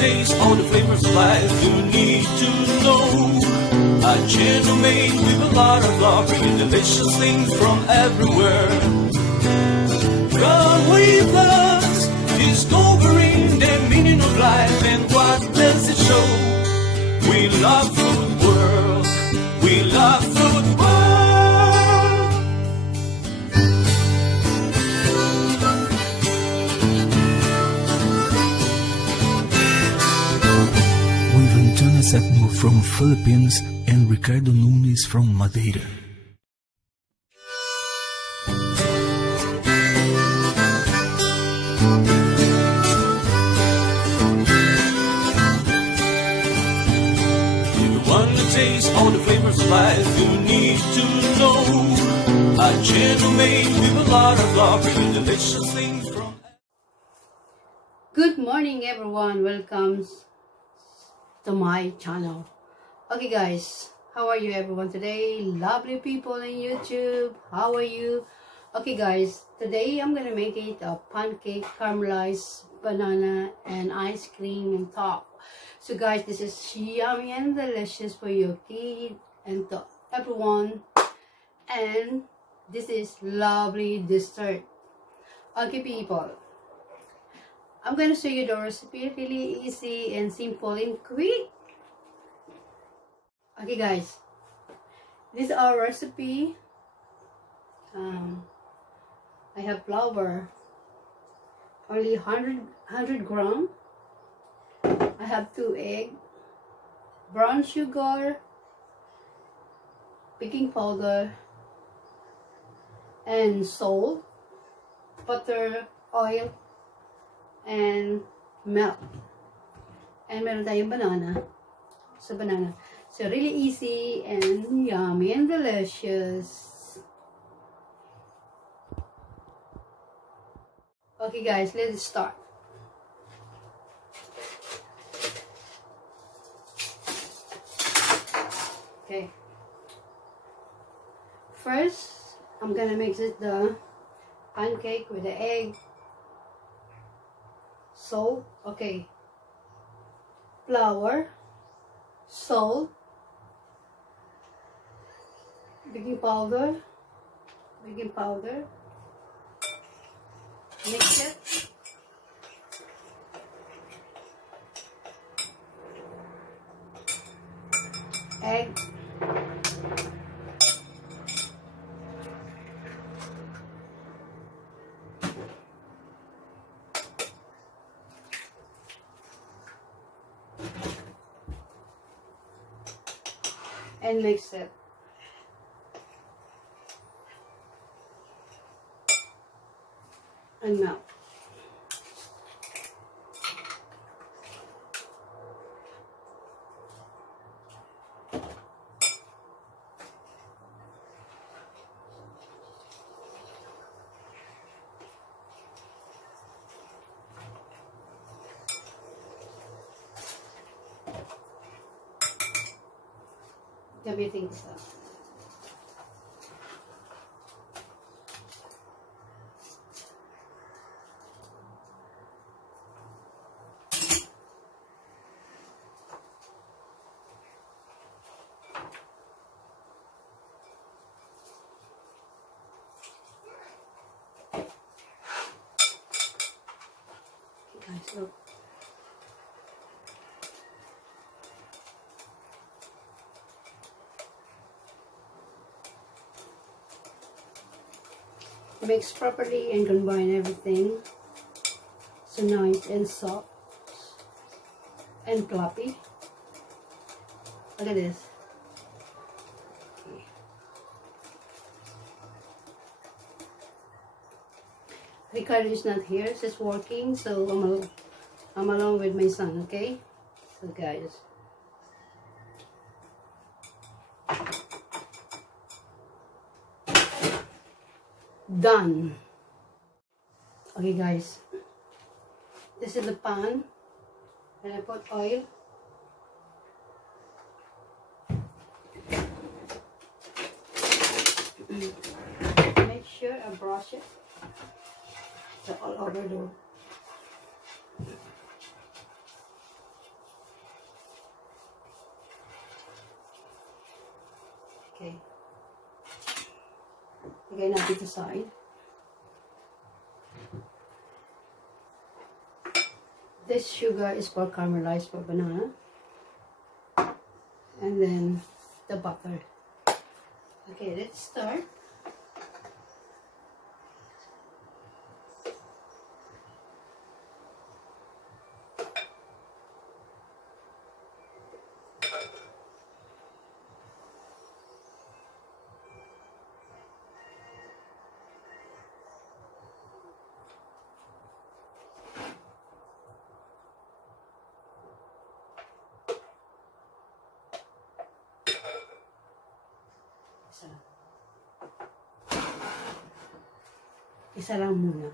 taste all the flavors of life you need to know. A gentle maid with a lot of love, bringing delicious things from everywhere. Come with us, discovering the meaning of life and what does it show. We love food world, we love food world. With Antonia Septimo from Philippines and Ricardo Nunes from Madeira. Taste all the flavors of life you need to know. A gentle maid with a lot of love, bringing delicious things from. Good morning everyone, welcome to my channel. Okay guys, how are you everyone today? Lovely people in YouTube, how are you? Okay guys, today I'm gonna make it a pancake, caramelized banana and ice cream on top. So guys, this is yummy and delicious for your kid and to everyone. And this is lovely dessert. Okay people, I'm gonna show you the recipe, really easy and simple and quick. Okay guys, this is our recipe. I have flour, only 100 grams. I have 2 eggs, brown sugar, baking powder, and salt, butter, oil, and milk. And meron tayong banana. So banana. So really easy and yummy and delicious. Okay guys, let's start. Okay, first I'm gonna mix the pancake with the egg, salt, okay, flour, salt, baking powder, mix it. Egg, and mix it. And melt. What do you think so? Guys, look. Mix properly and combine everything so nice and soft and fluffy. Look at this. Okay. Ricardo is not here, she's working, so I'm alone with my son, okay? So guys, done. Okay guys, this is the pan and I put oil. Make sure I brush it so all over the Okay. Okay, now put aside. This sugar is for caramelized banana. And then the butter. Okay, let's start. Isa lang muna.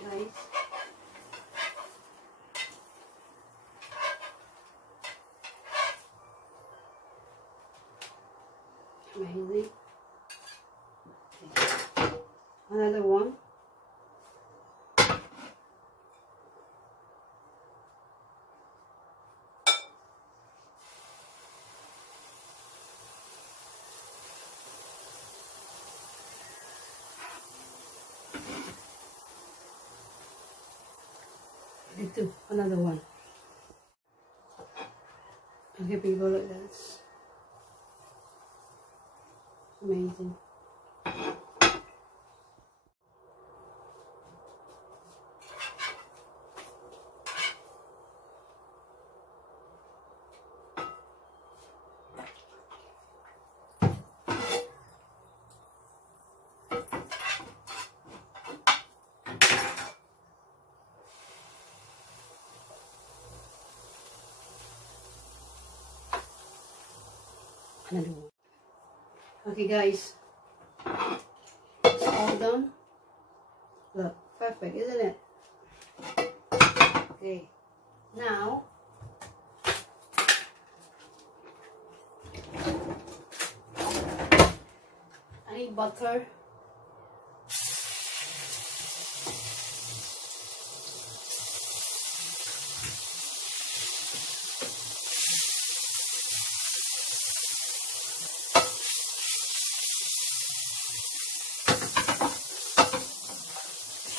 Guys. Amazing. Okay. Another one. Ito, another one. Okay, people, look, that's amazing. Another one. Okay, guys, it's all done. Look, perfect, isn't it? Okay, now I need butter.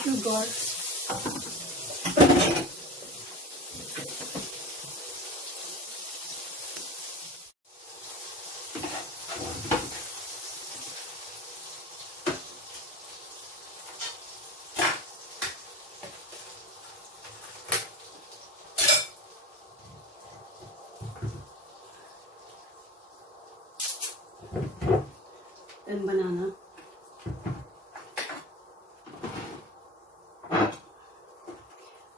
Sugar. And banana.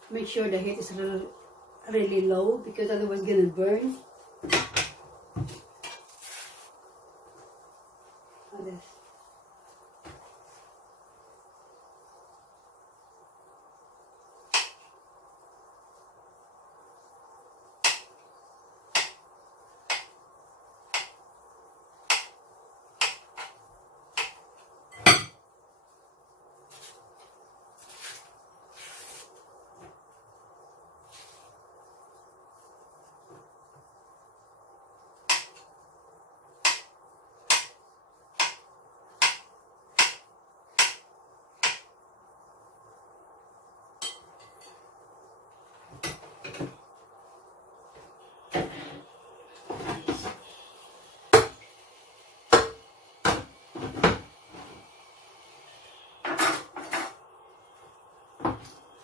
Make sure the heat is really low because otherwise it's gonna burn. Like this.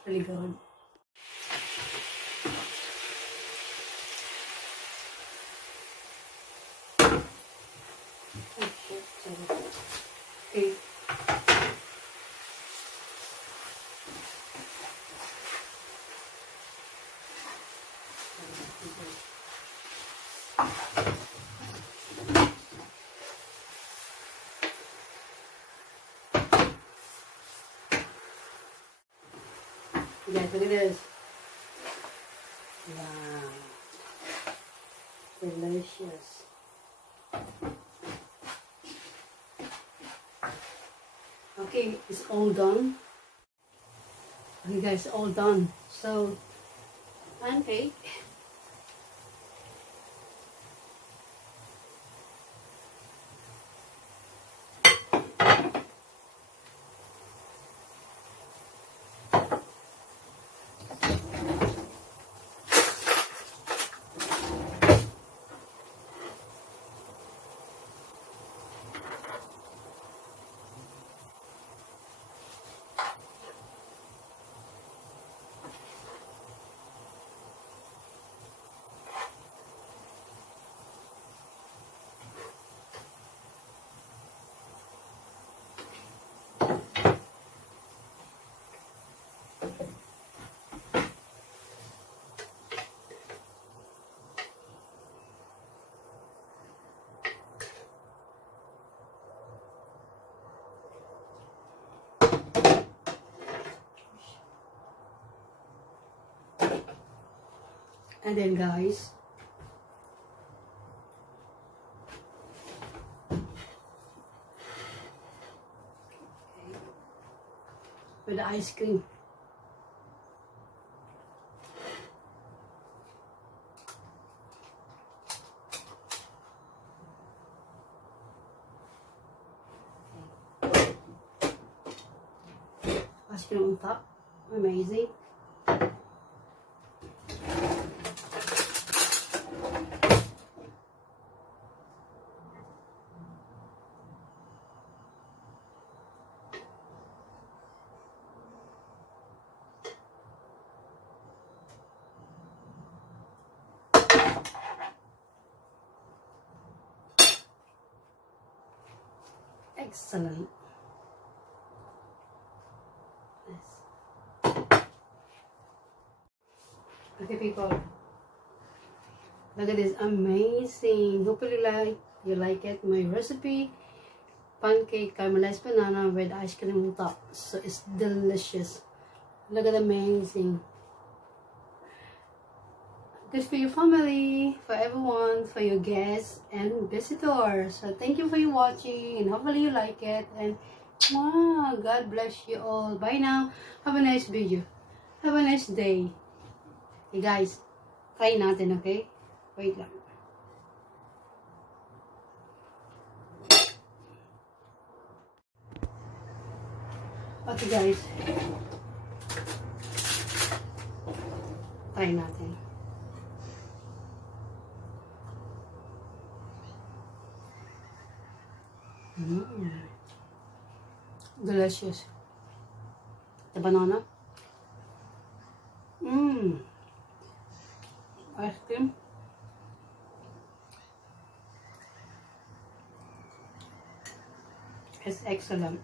Really good. Okay. Guys, look at this. Wow. Delicious. Okay, it's all done. Okay guys, all done. So, pancake. And then guys, with the ice cream. Ice cream on top, amazing. Excellent. Yes. Okay, people. Look at this, amazing. Hopefully you like it. My recipe, pancake caramelized banana with ice cream on top. So it's delicious. Look at amazing. Good for your family, for everyone, for your guests and visitors. So thank you for your watching, and hopefully you like it. And God bless you all. Bye now. Have a nice video. Have a nice day. Hey guys, try natin, okay? Wait lang. Okay guys, try natin. Delicious. The banana. Ice cream. It's excellent.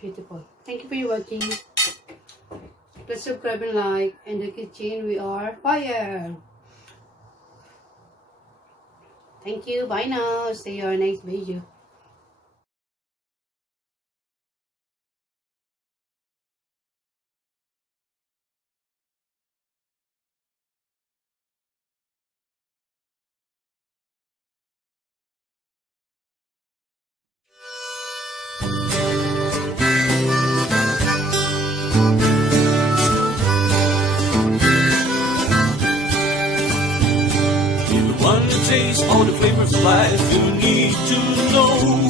Beautiful. Thank you for watching. Please subscribe and like. In the kitchen we are fire. Thank you. Bye now. See you on next video. Taste all the flavors of life you need to know.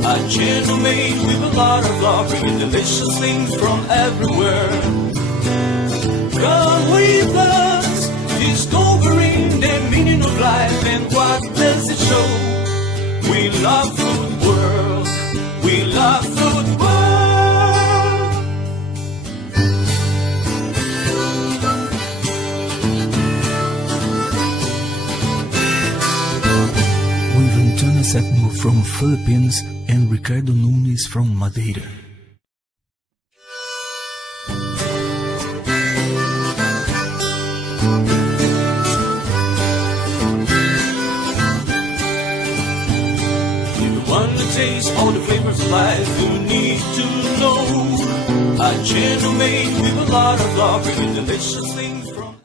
A channel made with a lot of love, bringing delicious things from everywhere. Come with us, discovering the meaning of life and what does it show. We love food world, we love food world. Antonia septimo from Philippines and Ricardo Nunes from Madeira. If you want to taste all the flavors of life, you need to know. A channel made with a lot of love, bringing delicious things from